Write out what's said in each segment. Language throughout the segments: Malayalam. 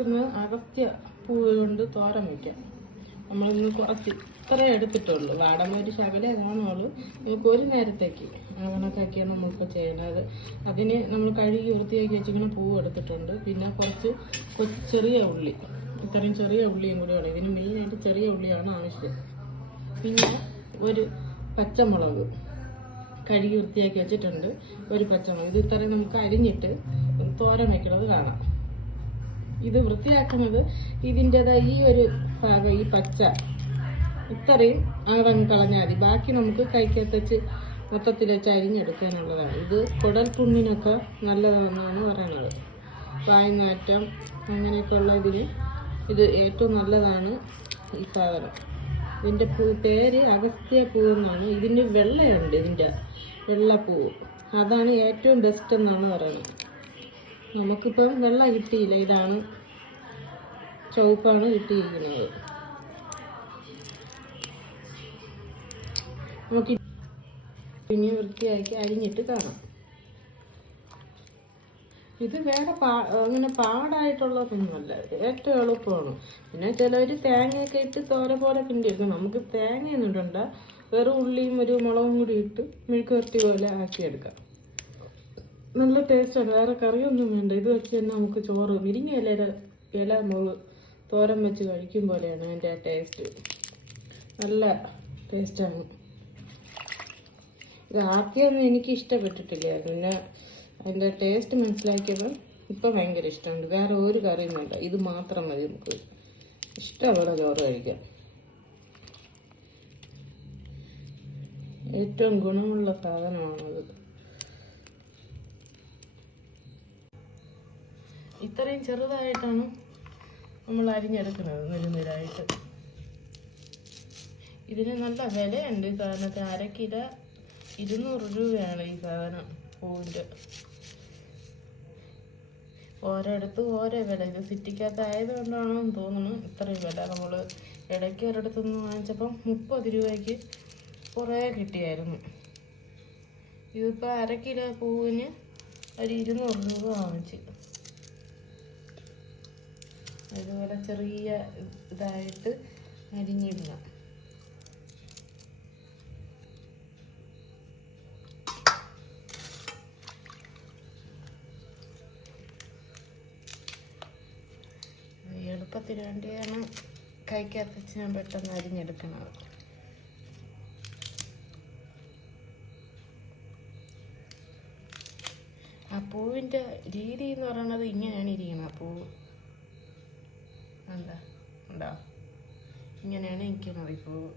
നമുക്കിന്ന് അഗസ്ത്യ പൂവ് കൊണ്ട് തോരൻ വയ്ക്കാം. നമ്മളിന്ന് കുറച്ച് ഇത്രേ എടുത്തിട്ടുള്ളൂ. വാടമൊരു ശകലേ കാണുള്ളൂ. നമുക്ക് ഒരു നേരത്തേക്ക് കണക്കാക്കിയാണ് നമ്മളിപ്പോൾ ചെയ്യുന്നത്. അതിന് നമ്മൾ കഴുകി വൃത്തിയാക്കി വെച്ചിങ്ങനെ പൂവ് എടുത്തിട്ടുണ്ട്. പിന്നെ കുറച്ച് ചെറിയ ഉള്ളി, ഇത്രയും ചെറിയ ഉള്ളിയും കൂടി വേണം. ഇതിന് മെയിനായിട്ട് ചെറിയ ഉള്ളിയാണ് ആവശ്യം. പിന്നെ ഒരു പച്ചമുളക് കഴുകി വൃത്തിയാക്കി വെച്ചിട്ടുണ്ട്. ഒരു പച്ചമുളക്. ഇത് ഇത്രയും നമുക്ക് അരിഞ്ഞിട്ട് തോരൻ വയ്ക്കുന്നത് കാണാം. ഇത് വൃത്തിയാക്കുന്നത് ഇതിൻ്റെതായ ഈ ഒരു ഭാഗം, ഈ പച്ച ഇത്രയും അതങ്ങ് കളഞ്ഞാൽ മതി. ബാക്കി നമുക്ക് കൈക്കകത്ത് വെച്ച് മൊത്തത്തിൽ വെച്ച് അരിഞ്ഞെടുക്കാനുള്ളതാണ്. ഇത് കുടൽ പുണ്ണിനൊക്കെ നല്ലതാണെന്നാണ് പറയുന്നത്. വായ്നാറ്റം അങ്ങനെയൊക്കെ ഉള്ളതിന് ഇത് ഏറ്റവും നല്ലതാണ് ഈ സാധനം. ഇതിൻ്റെ പേര് അഗസ്ത്യ പൂവ് എന്നാണ്. ഇതിന് വെള്ളയുണ്ട്, ഇതിൻ്റെ വെള്ളപ്പൂവ്. അതാണ് ഏറ്റവും ബെസ്റ്റ് എന്നാണ് പറയുന്നത്. നമുക്കിപ്പം വെള്ള കിട്ടിയില്ല, ഇതാണ് ചുവപ്പാണ് കിട്ടിയിരിക്കുന്നത്. നമുക്ക് ഇനി വൃത്തിയാക്കി അരിഞ്ഞിട്ട് കാണാം. ഇത് വേറെ അങ്ങനെ പാടായിട്ടുള്ളതൊന്നുമല്ല, ഏറ്റവും എളുപ്പമാണ്. പിന്നെ ചിലർ തേങ്ങയൊക്കെ ഇട്ട് തോര പോലെ പിണ്ടിയെടുക്കും. നമുക്ക് തേങ്ങയൊന്നും ഇടണ്ട, വെറും ഉള്ളിയും ഒരു മുളകും കൂടി ഇട്ട് മെഴുക്ക് വരട്ടി പോലെ ആക്കിയെടുക്കാം. നല്ല ടേസ്റ്റാണ്, വേറെ കറിയൊന്നും വേണ്ട. ഇത് വെച്ച് തന്നെ നമുക്ക് ചോറ് മുരിങ്ങ ഇല മുളക് തോരൻ വെച്ച് കഴിക്കും പോലെയാണ് അതിൻ്റെ ടേസ്റ്റ്. നല്ല ടേസ്റ്റാണ്. ഇത് ആദ്യമൊന്നും എനിക്ക് ഇഷ്ടപ്പെട്ടിട്ടില്ല, പിന്നെ അതിൻ്റെ ടേസ്റ്റ് മനസ്സിലാക്കിയപ്പോൾ ഇപ്പം ഭയങ്കര ഇഷ്ടമുണ്ട്. വേറെ ഒരു കറിയും വേണ്ട, ഇത് മാത്രം മതി നമുക്ക് ഇഷ്ടമുള്ള ചോറ് കഴിക്കാം. ഏറ്റവും ഗുണമുള്ള സാധനമാണത്. ഇത്രയും ചെറുതായിട്ടാണ് നമ്മൾ അരിഞ്ഞെടുക്കുന്നത്, നിരനിരായിട്ട്. ഇതിന് നല്ല വിലയുണ്ട്. ഈ സാധനത്തിന് 1 കിലോ 200 രൂപയാണ് ഈ സാധനം പൂവിൻ്റെ. ഓരോടത്തും ഓരോ വില. ഇത് സിറ്റിക്കകത്ത് ആയതുകൊണ്ടാണെന്ന് തോന്നുന്നു ഇത്രയും വില. നമ്മൾ ഇടയ്ക്ക് ഒരിടത്തുനിന്ന് വാങ്ങിച്ചപ്പം 30 രൂപയ്ക്ക് കുറേ കിട്ടിയായിരുന്നു. ഇതിപ്പോൾ 1 കിലോ പൂവിന് ഒരു 200 രൂപ വാങ്ങിച്ച്. അതുപോലെ ചെറിയ ഇതായിട്ട് അരിഞ്ഞിടണം. എളുപ്പത്തിന് വേണ്ടിയാണ് കൈക്കകത്ത് വെച്ച് ഞാൻ പെട്ടെന്ന് അരിഞ്ഞെടുക്കുന്നത്. ആ പൂവിൻ്റെ രീതി എന്ന് പറയുന്നത് ഇങ്ങനെയാണ് ഇരിക്കുന്നത്. ആ പൂവ് ഉണ്ടോ, ഇങ്ങനെയാണ് ഇരിക്കുന്നത് ഈ പൂവ്.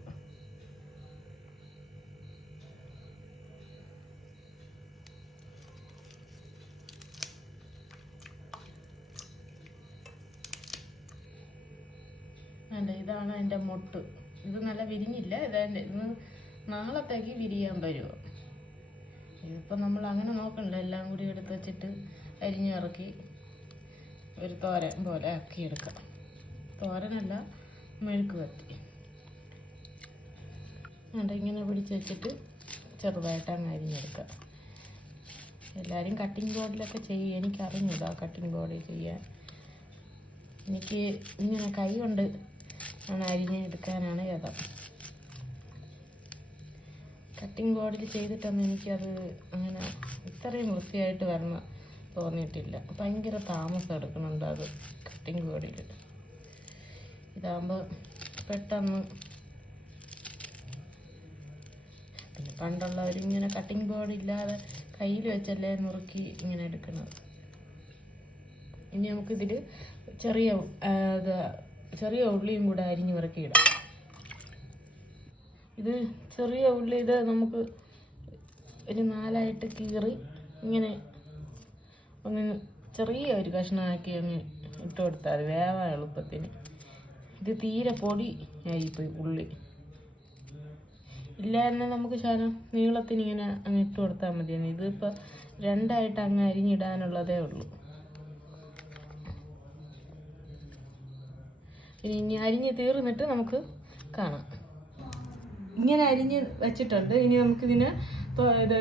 ഇതാണ് എൻ്റെ മൊട്ട്. ഇത് നല്ല വിരിഞ്ഞില്ല. ഇന്ന് നാളത്തേക്ക് വിരിയാൻ വരുമോ. ഇതിപ്പോൾ നമ്മൾ അങ്ങനെ നോക്കണ്ട, എല്ലാം കൂടി എടുത്ത് വെച്ചിട്ട് അരിഞ്ഞിറക്കി ഒരു തോരൻ പോലെ ആക്കിയെടുക്കാം. തോരനല്ല, മെഴുക്ക് വരട്ടി. ഇങ്ങനെ പിടിച്ച് വെച്ചിട്ട് ചെറുതായിട്ട് അങ്ങ് അരിഞ്ഞെടുക്കാം. എല്ലാവരും കട്ടിങ് ബോർഡിലൊക്കെ ചെയ്യും. എനിക്കറിഞ്ഞൂടാ കട്ടിങ് ബോർഡിൽ ചെയ്യാൻ. എനിക്ക് ഇങ്ങനെ കൈ കൊണ്ട് അരിഞ്ഞെടുക്കാനാണ് യഥം. കട്ടിങ് ബോർഡിൽ ചെയ്തിട്ടൊന്നും എനിക്കത് അങ്ങനെ ഇത്രയും വൃത്തിയായിട്ട് വരണം തോന്നിയിട്ടില്ല. ഭയങ്കര താമസം എടുക്കുന്നുണ്ട് അത് കട്ടിങ് ബോർഡിൽ. ഇതാകുമ്പോൾ പെട്ടെന്ന്. പിന്നെ പണ്ടുള്ളവരിങ്ങനെ കട്ടിങ് ബോർഡ് ഇല്ലാതെ കയ്യിൽ വെച്ചല്ലേ നുറുക്കി ഇങ്ങനെ എടുക്കുന്നത്. ഇനി നമുക്കിതിൽ ചെറിയ ഉള്ളിയും കൂടെ അരിഞ്ഞ് ഇറക്കിയിടാം. ഇത് ചെറിയ ഉള്ളി, ഇത് നമുക്ക് ഒരു 4ആയിട്ട് കീറി ഇങ്ങനെ ഒന്ന് ചെറിയ ഒരു കഷ്ണമാക്കി അങ്ങ് ഇട്ട് കൊടുത്താൽ വേവാൻ എളുപ്പത്തിന്. ഇത് തീരെ പൊടി ആയിപ്പോയി ഉള്ളി. ഇല്ല എന്നാൽ നമുക്ക് ശകലം നീളത്തിന് ഇങ്ങനെ അങ്ങ് ഇട്ട് കൊടുത്താൽ മതിയാണ്. ഇതിപ്പോൾ 2ആയിട്ട് അങ്ങ് അരിഞ്ഞിടാനുള്ളതേ ഉള്ളൂ. ഇനി അരിഞ്ഞ് തീർന്നിട്ട് നമുക്ക് കാണാം. ഇങ്ങനെ അരിഞ്ഞ് വെച്ചിട്ടുണ്ട്. ഇനി നമുക്കിതിനെ ഇത്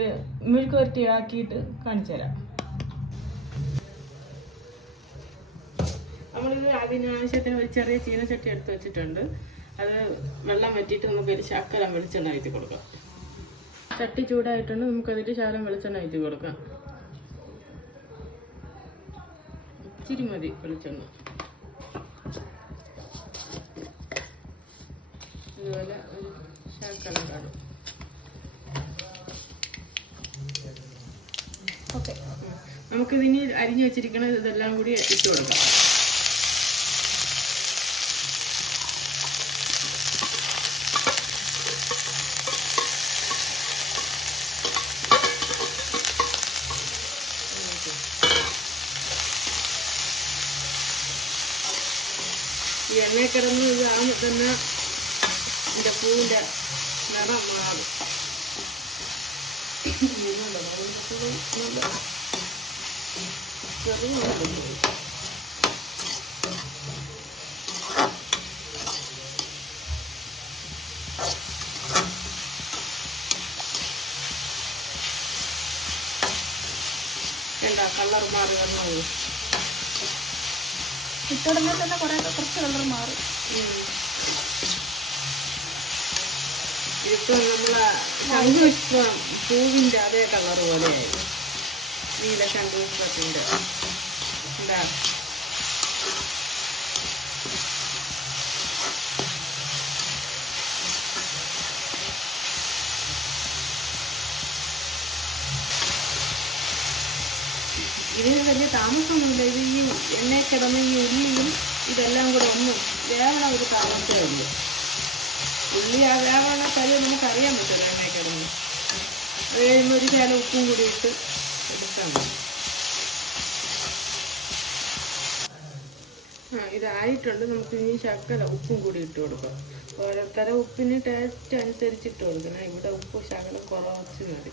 മെഴുക്ക് വരട്ടി ആക്കിയിട്ട് കാണിച്ചു തരാം. നമ്മളിത് അതിനാവശ്യത്തിന് ഒരു ചെറിയ ചീനച്ചട്ടി എടുത്ത് വെച്ചിട്ടുണ്ട്. അത് വെള്ളം വറ്റിയിട്ട് നമുക്കൊരു ശകലം വെളിച്ചെണ്ണ ഒഴിച്ച് കൊടുക്കാം. ചട്ടി ചൂടായിട്ടുണ്ട്, നമുക്കതിൽ ശകലം വെളിച്ചെണ്ണ ഒഴിച്ച് കൊടുക്കാം. ഇച്ചിരി മതി വെളിച്ചെണ്ണ. ഇതുപോലെ ഒരു ശകലം കാണും. ഓക്കെ, നമുക്കിതിന് അരിഞ്ഞു വെച്ചിരിക്കണത് ഇതെല്ലാം കൂടി ഇട്ട് കൊടുക്കാം. ഈ എണ്ണയിൽ കിടന്ന് ഇതാകുമ്പോൾ തന്നെ ഇതിൻ്റെ പൂവിൻ്റെ നിറം മാറും. എന്താ കളർ മാറി വന്നത്? ഇട്ടുടനെ തന്നെ കുറച്ച് കളർ മാറും. ഇതിപ്പോൾ നമ്മളെ ശംഖുപുഷ്പം പൂവിൻ്റെ അതേ കളർ പോലെയായി. നീല ശംഖുപുഷ്പത്തിൻ്റെ എന്താ ഇതിന് വലിയ താമസമൊന്നുമില്ല. ഇത് ഈ എണ്ണയിൽ കിടന്ന് ഈ ഉള്ളിയും ഇതെല്ലാം കൂടെ ഒന്നും വേവണ ഒരു താമസമേ ഉള്ളൂ. ഉള്ളി ആ വേവണ കാര്യം നമുക്കറിയാൻ പറ്റില്ല എണ്ണയിൽ കിടന്ന്. അത് കഴിയുമ്പോൾ ഒരു ശകലം ഉപ്പും കൂടി ഇട്ട് എടുത്താൽ മതി. ഇതായിട്ടുണ്ട്. നമുക്ക് ഇനി ശകലം ഉപ്പും കൂടി ഇട്ട് കൊടുക്കാം. ഓരോരുത്തരെ ഉപ്പിന് ടേസ്റ്റ് അനുസരിച്ചിട്ട് കൊടുക്കണം. ഇവിടെ ഉപ്പ് ശകലം കുറച്ച് മതി.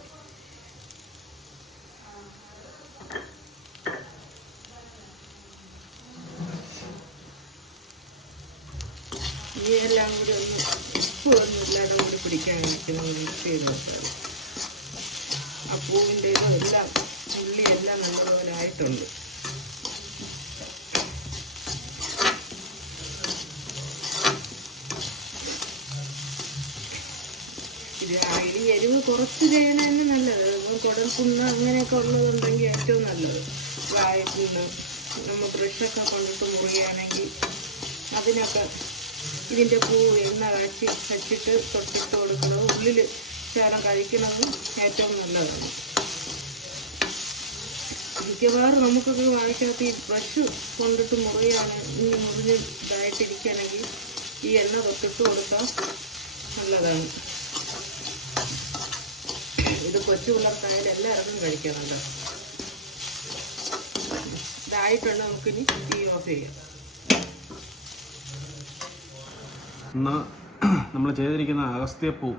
ഈ എല്ലാം കൂടി ഒന്ന് ഉപ്പ് ഒന്നും ഇല്ലാതെ കൂടി പിടിക്കാൻ വേണ്ടിയിട്ട് മിക്സ് ചെയ്ത് വെച്ചാൽ ആ പൂവിൻ്റെ എല്ലാം ഉള്ളിയെല്ലാം നല്ലപോലെ ആയിട്ടുണ്ട്. ഇത് എരിവ് കുറച്ച് ചെയ്യണതന്നെ നല്ലത്. കുടൽപ്പുണ്ണ് അങ്ങനെയൊക്കെ ഉള്ളതുണ്ടെങ്കിൽ ഏറ്റവും നല്ലത്. വായപ്പുണ്ണ് നമ്മൾ ബ്രഷൊക്കെ കൊണ്ടിട്ട് മുറിയുകയാണെങ്കിൽ അതിനൊക്കെ ഇതിൻ്റെ പൂ എണ്ണ കാച്ചി വെച്ചിട്ട് തൊട്ടിട്ട് കൊടുക്കുന്നത് ഉള്ളിൽ ശകലം കഴിക്കുന്നതും ഏറ്റവും നല്ലതാണ്. മിക്കവാറും നമുക്കൊക്കെ വായിക്കാത്ത ഈ ബ്രഷ് കൊണ്ടിട്ട് മുറിയാണ് ഇനി മുറിഞ്ഞ് ഇതായിട്ടിരിക്കുകയാണെങ്കിൽ ഈ എണ്ണ തൊട്ടിട്ട് കൊടുത്താൽ നല്ലതാണ്. ഇത് കൊച്ചു പിള്ളേർക്കായാലും എല്ലാവർക്കും കഴിക്കാമല്ലോ. ഇതായിട്ടുണ്ട്. നമുക്കിനി തീ ഓഫ് ചെയ്യാം. ഇന്ന് നമ്മൾ ചെയ്തിരിക്കുന്ന അഗസ്ത്യപ്പൂ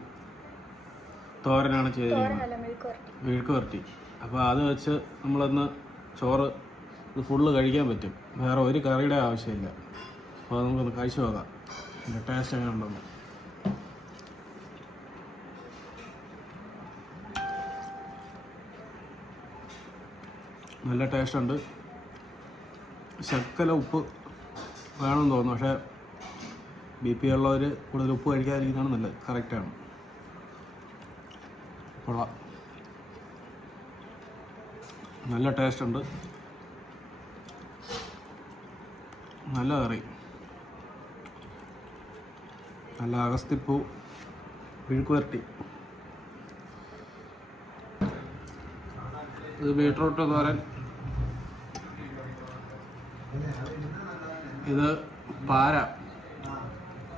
തോരനാണ് ചെയ്തിരിക്കുന്നത്, മെഴുക്ക് വരട്ടി. അപ്പോൾ അത് വെച്ച് നമ്മളൊന്ന് ചോറ് ഇത് ഫുള്ള് കഴിക്കാൻ പറ്റും. വേറെ ഒരു കറിയുടെ ആവശ്യമില്ല. അപ്പോൾ നമുക്കൊന്ന് കഴിച്ചു നോക്കാം ഇതിൻ്റെ ടേസ്റ്റ് എങ്ങനെ ഉണ്ടെന്ന്. നല്ല ടേസ്റ്റുണ്ട്. ശകല ഉപ്പ് വേണമെന്ന് തോന്നുന്നു. പക്ഷേ BP ഉള്ളവർ കൂടുതൽ ഉപ്പ് കഴിക്കാതിരിക്കുന്നതാണ് നല്ലത്. കറക്റ്റാണ്. കൊള്ളാം, നല്ല ടേസ്റ്റുണ്ട്. നല്ല കറി. നല്ല അഗസ്ത്യപ്പൂ മെഴുക്ക് വരട്ടി. ഇത് ബീട്രൂട്ട് തോരൻ. ഇത് പാര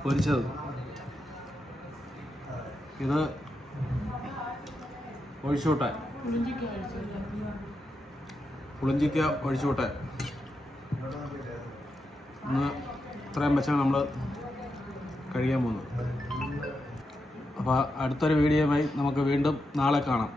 പൊരിച്ചത്. ഇത് ഒഴിച്ചുകൂട്ടാൻ, പുളിഞ്ചിക്ക ഒഴിച്ചുകൂട്ടാൻ. ഇന്ന് ഇത്രയും വെച്ചാണ് നമ്മൾ കഴിക്കാൻ പോകുന്നത്. അപ്പോൾ അടുത്തൊരു വീഡിയോയുമായി നമുക്ക് വീണ്ടും നാളെ കാണാം.